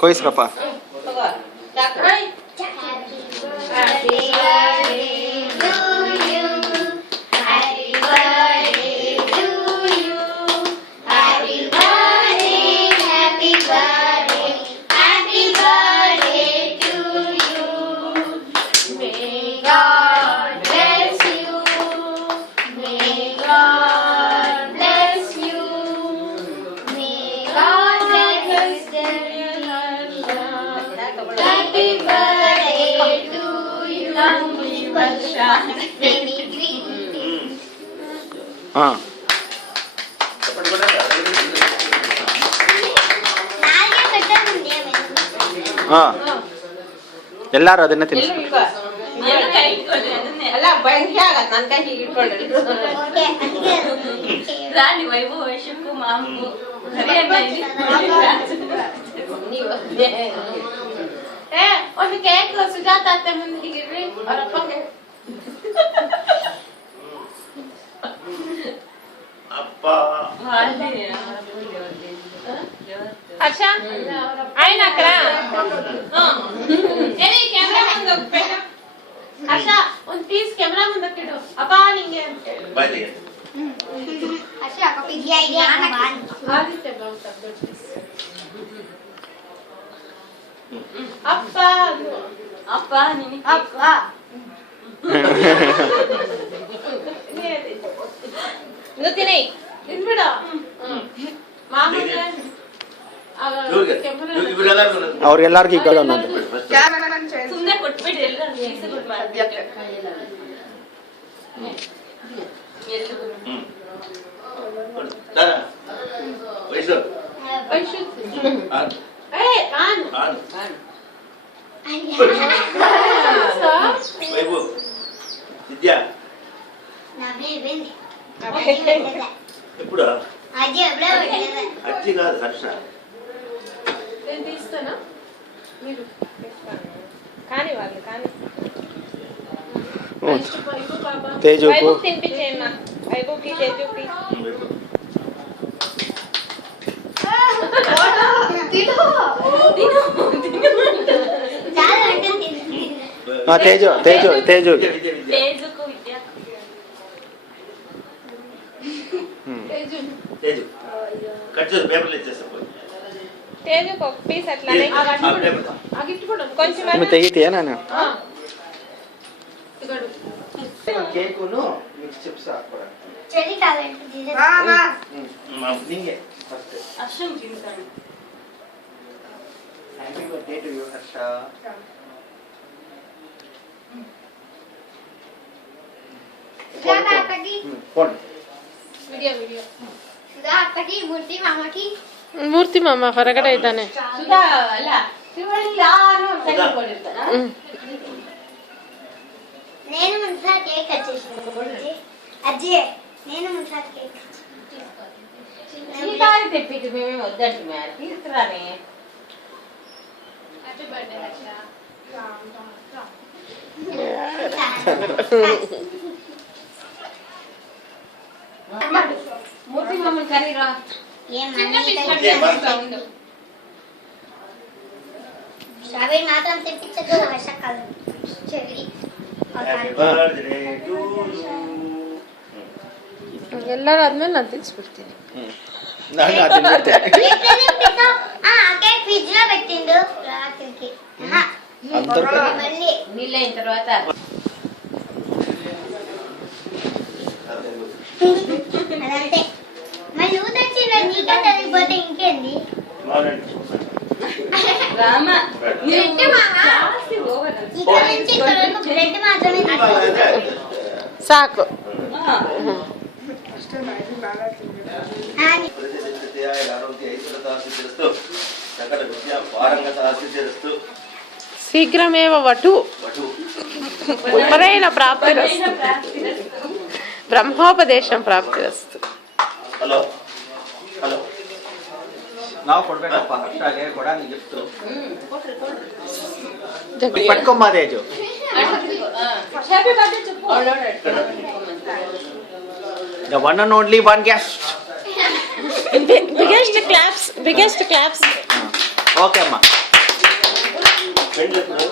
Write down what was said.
ಕೊಯ್ಸ್ರಪ್ಪ. ಹಾಂ ಹಾಂ ಎಲ್ಲರೂ ಅದನ್ನೇ ತಿನ್ನಿಸ್ಬೇಕು. ರಾಣಿ ವೈಭವ ವೈಶಕ್ಕೂ ಮಾಮಗೂ ಒಂದು ಕೇಕ್ ಸುಜಾತ ಅತ್ತೆ ಮುಂದೆ ಹೀಗಿರ್ರಿ ಅವರಪ್ಪಗೆ अच्छा ఆయన అక్కడ ఏది కెమెరా ముందు పెట్టు అచ్చా ಒಂದು ಪೀಸ್ ಕ್ಯಾಮೆರಾ ಮುಂದಕ್ಕೆ ಇಡು ಅಪ್ಪ ನಿಂಗೆ ಬೈಲಿ ಅಚ್ಚಾ ಕಾಪಿ ದಿಯಾ ಇದೆಯಾ ಆದಿತ್ಯ ಬ್ರೌನ್ ಸಬ್ಜೆಕ್ಟ್ ಅಪ್ಪ ಅಪ್ಪ ನಿನಗೆ ಅಪ್ಪ ಗೊತ್ತಿನೇ ಇನ್ಬಿಡ ಮಾಮೂಲಿ ಅವ್ರಿಗೆಲ್ಲರಿಗೂ ಈಗ ಸುಮ್ಮನೆ ಕೊಟ್ಬಿಡಿ ఎప్పుడు అజ్జి కాదు హర్ష నేను తీస్తానా మీరు కానీ వాళ్ళు కానీ తేజుకు తినిపించేయమ్మా వైభవ్కి తేజుకి తేజు తేజు తేజు తేజుకు విద్య తేజు కట్ చేసి పేపర్లు ఇచ్చేస్తా తేజుకు ఒక పీస్ అట్లానే కొంచెం తెగితేయా నాన్న కేకును మిక్స్ చిప్స్ ಹಾಕ್ಬಿಡ ಚೆರಿ ಟ್ಯಾಲೆಂಟ್ ಇದೆ ನಿಂಗೆ ಫಸ್ಟ್ ಅಶ್ರಮ್ ತಿಂತಾನೆ happy birthday to you Harsha Sudha ಅಕ್ಕಿ ಫೋನ್ ವಿಡಿಯೋ ಸುಧಾ ಅಕ್ಕಿ ಮೂರ್ತಿ ಮಾಮಕಿ ಮೂರ್ತಿ ಮಾಮ ಹೊರಗಡೆ ಇದ್ದಾನೆ ಸುಧಾ ಅಲ್ಲ ಶಿವಳಿ ಯಾರು ತೆಗೆದುಕೊಂಡಿರ್ತಾನೆ నేను ముందుసా కేక్ కట్ చేసి అజ్జి నేను ముందుసా కేక్ సీతాని తెప్పిట్టు మేమే వద్దండి మ్యామ్ తీసుకురానే హ్యాపీ బర్త్డే హర్ష మూర్తి మమ్మల్ని కరీరా శ్రావణి మాత్రం తెప్పించదు వర్షాకాలం చెల్లి ಹ್ಯಾಪಿ ಬರ್ತ್ಡೇ ಟು ಯು ಎಲ್ಲರೂ ಆದ್ಮೇಲೆ ನಾನು ತಿನ್ಸ್ಬಿಡ್ತೀನಿ ನಾನು ಅದನ್ನ కేక్ ఫ్రిడ్జ్ లో పెట్టిండు రాత్రికి మళ్ళీ నీళ్ళు అయిన తర్వాత అదంతే మళ్ళీ నువ్వు తెచ్చిన నీకే తెలియకపోతే ఇంకేంది రామ బ్రెడ్ మామా ఇక్కడ నుంచి ఇక్కడ వరకు బ్రెడ్ మాత్రమే సాకు శీఘ్రమేవ వటు ఉపనయన ప్రాప్తిరస్తు ಬ್ರಹ್ಮೋಪದೇಶಂ ಪ್ರಾಪ್ತಿರಸ್ತು. ಹಲೋ ಹಲೋ ನಾವು ಕೊಡ್ಬೇಕಪ್ಪ ಹರ್ಷಾಗೆ ಕೊಡಾನಿ ಗಿಫ್ಟ್ ಪಟ್ಕೊಂಬ Teju The one and only one guest. Biggest claps okay అమ్మా పెండ్లు ఎప్పుడు?